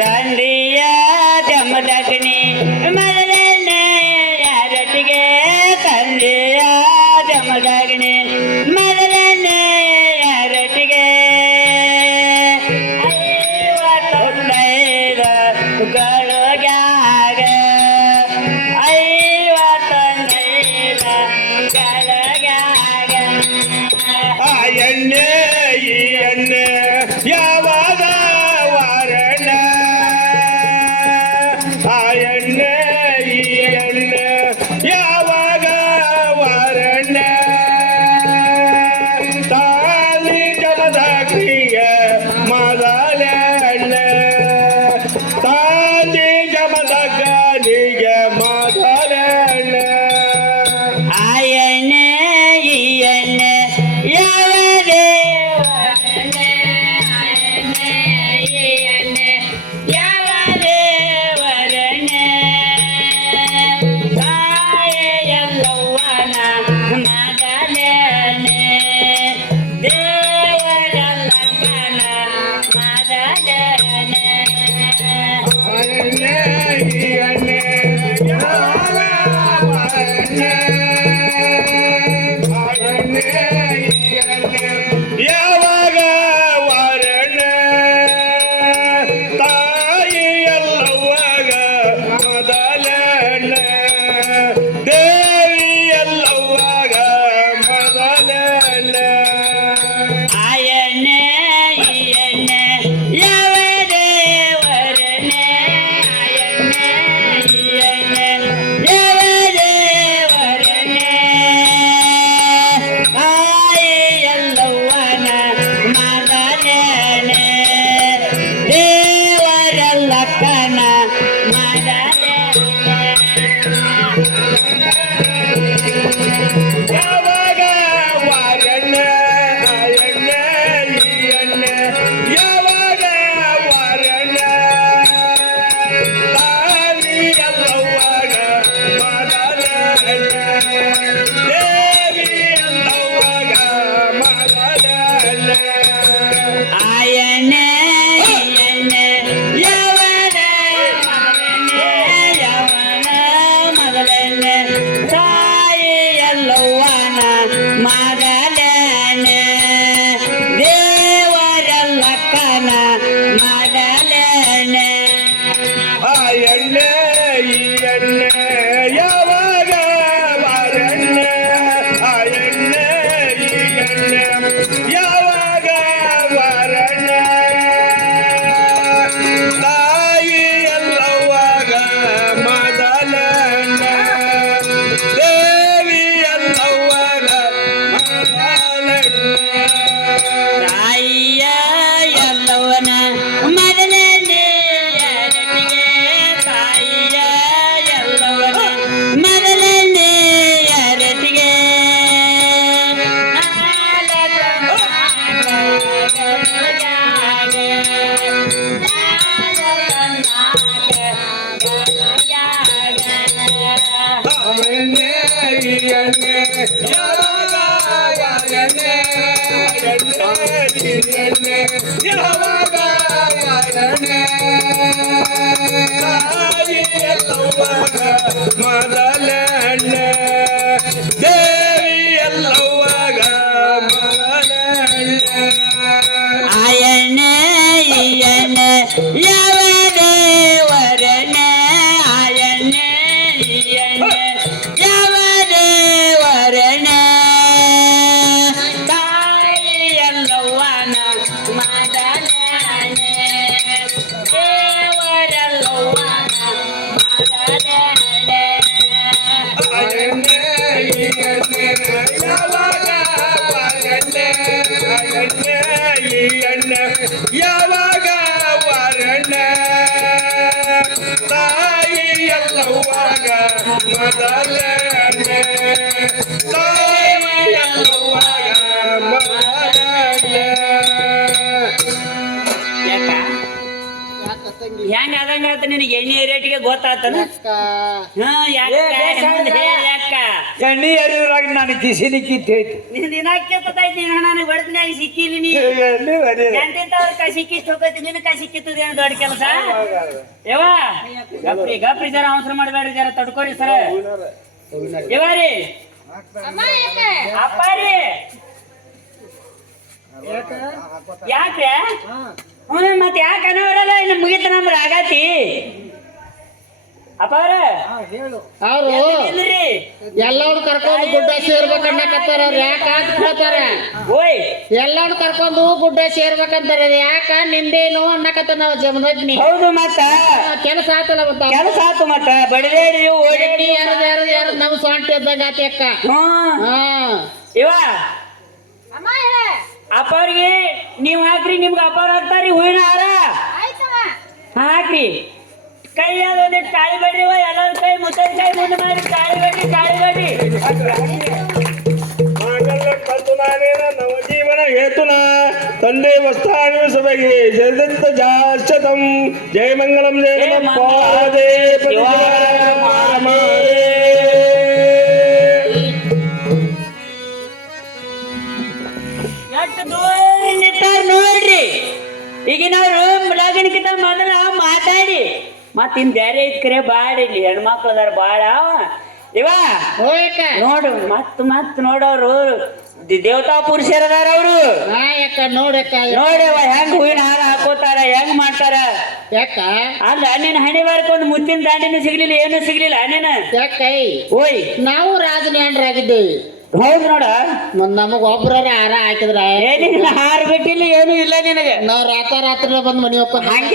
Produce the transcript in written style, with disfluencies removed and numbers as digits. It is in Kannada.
ತಂದೆಯ ಜಮದಗ್ನಿ ಮರಳನೆ ಯಾರಟಿಗೆ ತಂದೆಯ ಜಮದಗ್ನಿ ಮರಳನೆ ಯಾರಟಿಗೆ 55 ಗಳಗ್ಯಾಗ 55 ಗಳಗ್ಯಾಗ ಆ ಎಣ್ಣೆ ಈ ಎಣ್ಣೆ ಯಾವಾಗ ವಾರಣ ಆ ಎಣ್ಣೆ ಈ ಎಣ್ಣೆ ಯಾವಾಗ ವಾರಣ ತಾಲಿ ಜಮದಗ್ನಿಯ ಮೊದಲೆಣ್ಣ ತಾಲಿ ಜಮದಗ್ನಿಗೆ ಮೊದಲೆಣ್ಣ ಆ ಎಣ್ಣೆ ಈ ಎಣ್ಣೆ ಯಾವ ದೇವರನೆ ಆ ಎಣ್ಣೆ ಈ ಎಣ್ಣೆ ಯಾವ ದೇವರನೆ ತಾಯೆಲ್ಲವ್ವನ ಮದಲನೆ ದೇವರಲ್ಲಕ್ಕನ ಮದಲನೆ ಎಣ್ಣೆ ಈ ಎಣ್ಣೆ ಯಾವಾಗ ವಾರಣ ಆ ಎಣ್ಣೆ ಈ ಎಣ್ಣೆ ಯಾವಾಗ ವಾರಣ ತಾಯಿ ಎಲ್ಲವಾಗ ಮೊದಲಣ್ಣ ದೇವಿ ಎಲ್ಲವಾಗ ಮೊದಲಣ್ಣ ಆ ಎಣ್ಣೆ ಈ ಎಣ್ಣೆ ಯಾವ ದೇವರನೆ ಆ ಎಣ್ಣೆ ಈ ಎಣ್ಣೆ ಯಾವ ದೇವರನೆ ತಾಯಿ ಎಲ್ಲವ್ವನ ಮದಲನೆ ದೇವರಲ್ಲಕ್ಕನ ಮದಲನೆ ಯಾವಾಗ ವಾರಣ್ಣ ಆ ಎಣ್ಣೆ ಈ ಎಣ್ಣೆ ಯಾವಾಗ ವಾರಣ್ಣ ತಾಯಿ ಎಲ್ಲವಾಗ ಮೊದಲಣ್ಣ ದೇವಿ ಎಲ್ಲವಾಗ ಮೊದಲಣ್ಣ ಆ ಎಣ್ಣೆ ಈ ಎಣ್ಣೆ ಯವನ ಮೊದಲನೆ ತಾಯಿ ಎಲ್ಲವ್ವನ ಮೊದಲನೆ ದೇವರಲ್ಲಕ್ಕನ ಮೊದಲನೆ ಆ ಎಣ್ಣೆ ಈ ಎಣ್ಣೆ ಯಾವಾಗ ವಾರಣ್ಣ ಆ ಎಣ್ಣೆ ಈ ಎಣ್ಣೆ ಯಾವಾಗ ವಾರಣ್ಣ ತಾಯಿ ಎಲ್ಲವಾಗ ಮೊದಲಣ್ಣ ದೇವಿ ಎಲ್ಲವಾಗ ಮೊದಲಣ್ಣ ತಾಯಿಯ ಎಲ್ಲವನ ಮೊದಲನೆ ಎರಟಿಗೆ ತಾಯಿಯ ಎಲ್ಲವನ ಮೊದಲನೆ ಎರಟಿಗೆ ಎಣ್ಣೆ ಈ ಎಣ್ಣೆ ಯಾವಾಗ ವಾರಣ್ಣ ಎಣ್ಣೆ ಈ ಎಣ್ಣೆ ಯಾವಾಗ ವಾರಣ್ಣ ತಾಯಿ ಎಲ್ಲವಾಗ ಮೊದಲಣ್ಣ ದೇವಿ ಎಲ್ಲವಾಗ ಮೊದಲಣ್ಣ ಆ ಎಣ್ಣೆ ಈ ಎಣ್ಣೆ ಯಾವ ದೇವರ ಯಾವಾಗ ವರಣ ತಾಯಿ ಎಲ್ಲವಾಗ ಮೊದಲನೆ ತಾಯಿ ಎಲ್ಲವಾಗ ಮೊದಲನೆ ಯಾಕ ಹೆಂಗ ಆದಂಗ ಆತ ನಿನಗೆ ಎಣ್ಣೆ ರೇಟಿಗೆ ಗೊತ್ತಾತನ ಹಾ ಯಾಕ ಯಾಕ ಎಣ್ಣೆ ಎರಿದ್ರಾಗ ನಾನು ಕಿಸಿನಿ ಕಿತ್ತೈತಿ ನೀನ್ ದಿನ ಕೆತ್ತೈತಿ ನನಗೆ ಬಡತನಾಗ ಸಿಕ್ಕಿಲಿ ನೀ ಎಣ್ಣೆ ಎರಿ ಎಂತೆಂತವ್ರ ಕಸಿ ಕಿತ್ತು ಹೋಗೈತಿ ನಿನ್ನ ಕಸಿ ಕಿತ್ತದ ಏನು ದೊಡ್ಡ ಕೆಲಸ ಯವ್ವ ಗಪ್ರಿ ಗಪ್ರಿ ಜರ ಅವಸರ ಮಾಡಬೇಡ್ರಿ ಜರ ತಡ್ಕೊರಿ ಸರ ಯವ್ವ ರೀ ಅಪ್ಪ ರೀ ಯಾಕ್ರೆ ಹ್ಞೂ ಮತ್ತೆ ಯಾಕೆ ಅನ್ನೋರಲ್ಲ ಇನ್ನು ಮುಗಿತ ನಮ್ದು ಆಗತಿ ಅಪ್ಪ ಅವ್ರ ಅವ್ರು ಇಲ್ರಿ ಎಲ್ಲಾರು ಕರ್ಕೊಂಡು ಗುಡ್ಡ ಸೇರ್ಬೇಕನ್ನಕತ್ತಾರ ಅವ್ರು ಯಾಕ ಹೇಳ್ತಾರ ಓಯ್ ಎಲ್ಲಾರು ಕರ್ಕೊಂಡು ಗುಡ್ಡ ಸೇರ್ಬೇಕಂತಾರ ಯಾಕ ನಿಂದೇನು ಅನ್ನಕತ್ತ ನಾವು ಜಮದಗ್ನಿ ಹೌದು ಮತ್ತ ಕೆಲಸ ಆತಲ್ಲ ಮತ್ತ ಕೆಲಸ ಆತು ಮತ್ತ ಬಡದೇರಿ ಓಡೇಡಿ ಯಾರು ನಮ್ ಸ್ವಂಟ ಇದ್ದಂಗ ಆತಿ ಅಕ್ಕ ಹ್ಮ್ ಹಾ ಇವ ಅಪ್ಪ ಅವ್ರಿಗೆ ನೀವ್ ಹಾಕ್ರಿ ನಿಮ್ಗೆ ಅಪ್ಪ ಅವ್ರು ಹಾಕ್ತಾರಿ ಹೂವಿನ ಹಾರ ಹಾಕ್ರಿ ಕೈ ಒಂದಿಟ್ಟು ಕಾಳಿ ಬೇಡ್ರಿ ಎಲ್ಲರ ಕೈ ಮುತ್ತದ ಕೈ ಮುಂದೆ ಮಾಡಿ ಕಾಳಿ ಬೇಡ್ರಿ ಬಂತು ನಾನೇನ ನವಜೀವನ ಹೇತುನ ತಂದೆ ವಸ್ತಾನು ಸಭೆಗೆ ಜಯದಂತ ಜಾಶ್ಚತಂ ಜಯ ಮಂಗಳಂ ಜಯ ನಮಃ ಪಾದೇ ಎಷ್ಟು ದೂರ ನಿಂತಾರ ನೋಡ್ರಿ ಈಗಿನವ್ರು ಲಗ್ನಕ್ಕಿಂತ ಮೊದಲ ಮಾತಾಡಿ ಮತ್ ಇನ್ ಬೇರೆ ಐತ್ ಕರೆ ಬಾಳ ಇಲ್ಲಿ ಹೆಣ್ಮಕ್ಳು ಅದಾರ ಬಾಳ ಇವ ಹೋಯಕ್ಕ ನೋಡು ಮತ್ ನೋಡವ್ರು ದೇವತಾ ಪುರುಷರ ಅದಾರ ಅವ್ರು ಹಾ ಯಾಕ ನೋಡಕ್ಕ ನೋಡವ ಹೆಂಗ್ ಹೂವಿನ ಹಾರ ಹಾಕೋತಾರ ಹೆಂಗ್ ಮಾಡ್ತಾರ ಯಾಕ ಅಲ್ಲ ನಿನ್ನ ಹಣೆ ಬಾರಕ್ ಒಂದು ಮುತ್ತಿನ ದಾಂಡಿನೂ ಸಿಗ್ಲಿಲ್ಲ ಏನು ಸಿಗ್ಲಿಲ್ಲ ನೀನ ಯಾಕ ಓಯ್ ನಾವು ರಾಜನೇಂದ್ರಾಗಿದ್ದೇವಿ ಹೌದು ನೋಡ ನಮಗ ಒಬ್ರ ಹಾರ ಹಾಕಿದ್ರ ಏನಿಲ್ಲ ಹಾರ ಬಿಟ್ಟಿಲ್ಲ ಏನು ಇಲ್ಲ ನಿನಗೆ ನಾವ್ ರಾತ್ರಿ ಬಂದ್ ಮನಿ ಹೋಗ್ಕೊಂಡು ಹಂಗೆ